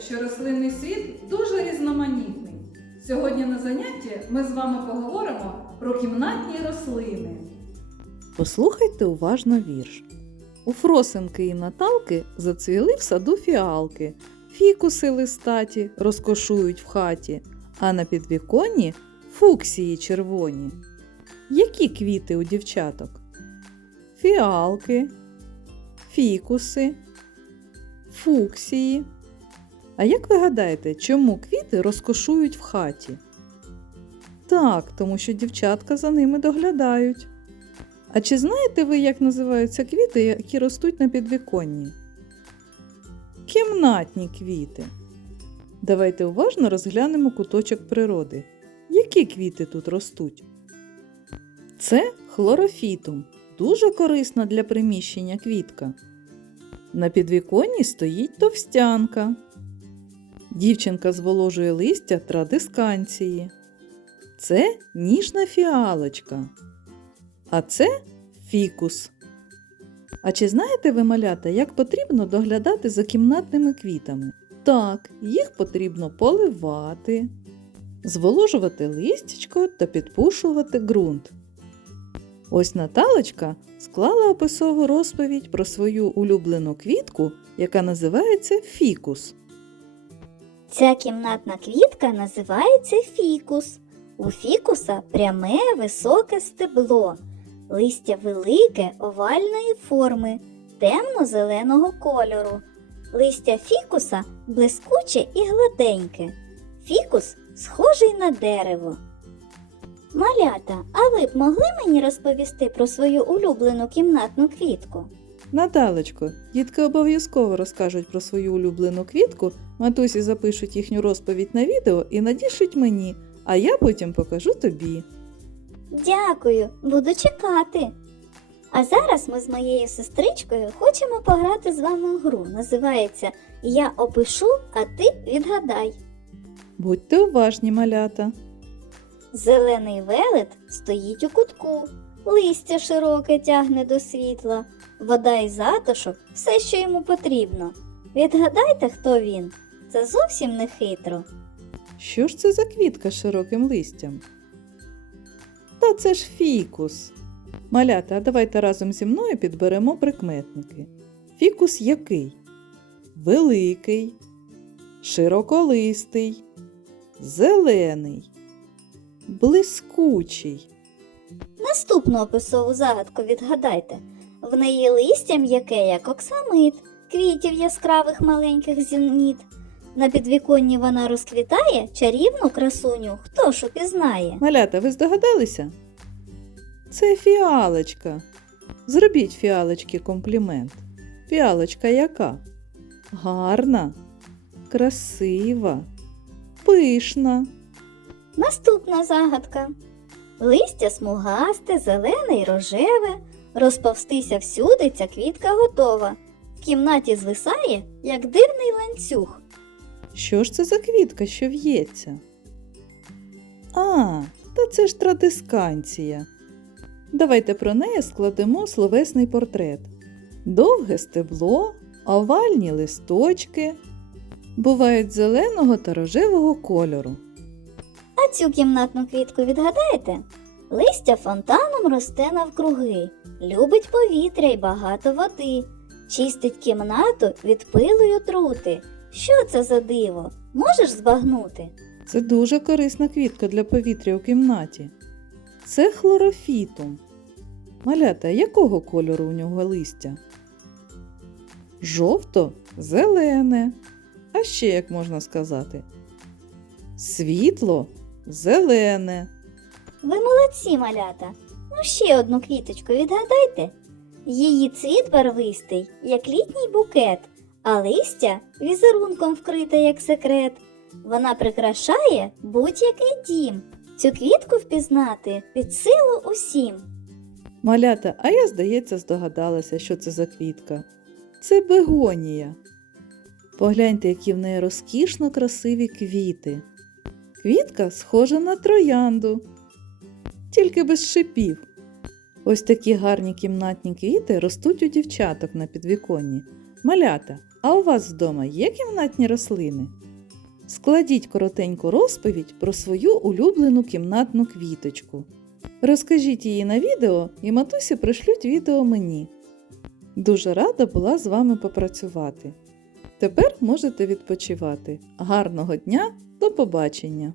що рослинний світ дуже різноманітний. Сьогодні на занятті ми з вами поговоримо про кімнатні рослини. Послухайте уважно вірш. У Фросинки і Наталки зацвіли в саду фіалки, фікуси листаті розкошують в хаті, а на підвіконні фуксії червоні. Які квіти у дівчаток? Фіалки, фікуси, фуксії. А як ви гадаєте, чому квіти розкошують в хаті? Так, тому що дівчатка за ними доглядають. А чи знаєте ви, як називаються квіти, які ростуть на підвіконні? Кімнатні квіти. Давайте уважно розглянемо куточок природи. Які квіти тут ростуть? Це хлорофітум, дуже корисна для приміщення квітка. На підвіконні стоїть товстянка. Дівчинка зволожує листя традисканції. Це ніжна фіалочка. А це фікус. А чи знаєте ви, малята, як потрібно доглядати за кімнатними квітами? Так, їх потрібно поливати, зволожувати листячко та підпушувати ґрунт. Ось Наталочка склала описову розповідь про свою улюблену квітку, яка називається фікус. Ця кімнатна квітка називається фікус. У фікуса пряме високе стебло, листя велике овальної форми, темно-зеленого кольору. Листя фікуса блискуче і гладеньке. Фікус схожий на дерево. Малята, а ви б могли мені розповісти про свою улюблену кімнатну квітку? Наталочко, дітки обов'язково розкажуть про свою улюблену квітку, матусі запишуть їхню розповідь на відео і надішлють мені, а я потім покажу тобі. Дякую, буду чекати. А зараз ми з моєю сестричкою хочемо пограти з вами у гру. Називається Я опишу, а ти відгадай. Будьте уважні, малята. Зелений велет стоїть у кутку, листя широке тягне до світла, вода і затишок все, що йому потрібно. Відгадайте, хто він. Це зовсім не хитро. Що ж це за квітка з широким листям? Та це ж фікус. Малята, а давайте разом зі мною підберемо прикметники. Фікус який? Великий, широколистий, зелений, блискучий. Наступну описову загадку відгадайте. В неї листя м'яке, як оксамит, квітів яскравих маленьких зініт. На підвіконні вона розквітає чарівну красуню, хто ж упізнає. Малята, ви здогадалися? Це фіалочка. Зробіть фіалочки комплімент. Фіалочка яка? Гарна, красива, пишна. Наступна загадка. Листя смугасте, зелене й рожеве, розповстися всюди ця квітка готова. В кімнаті звисає, як дивний ланцюг. Що ж це за квітка, що в'ється? А, та це ж традисканція. Давайте про неї складемо словесний портрет. Довге стебло, овальні листочки, бувають зеленого та рожевого кольору. Цю кімнатну квітку відгадаєте? Листя фонтаном росте навкруги, любить повітря й багато води, чистить кімнату від пилу й отрути. Що це за диво? Можеш збагнути? Це дуже корисна квітка для повітря у кімнаті. Це хлорофітум. Малята, якого кольору у нього листя? Жовто-зелене. А ще як можна сказати? Світло зелене. Ви молодці, малята. Ну ще одну квіточку відгадайте. Її цвіт барвистий, як літній букет, а листя візерунком вкрите, як секрет. Вона прикрашає будь-який дім. Цю квітку впізнати під силу усім. Малята, а я, здається, здогадалася, що це за квітка. Це бегонія. Погляньте, які в неї розкішно красиві квіти. Квітка схожа на троянду, тільки без шипів. Ось такі гарні кімнатні квіти ростуть у дівчаток на підвіконні. Малята, а у вас вдома є кімнатні рослини? Складіть коротеньку розповідь про свою улюблену кімнатну квіточку. Розкажіть її на відео, і матусі пришлють відео мені. Дуже рада була з вами попрацювати. Тепер можете відпочивати. Гарного дня, до побачення!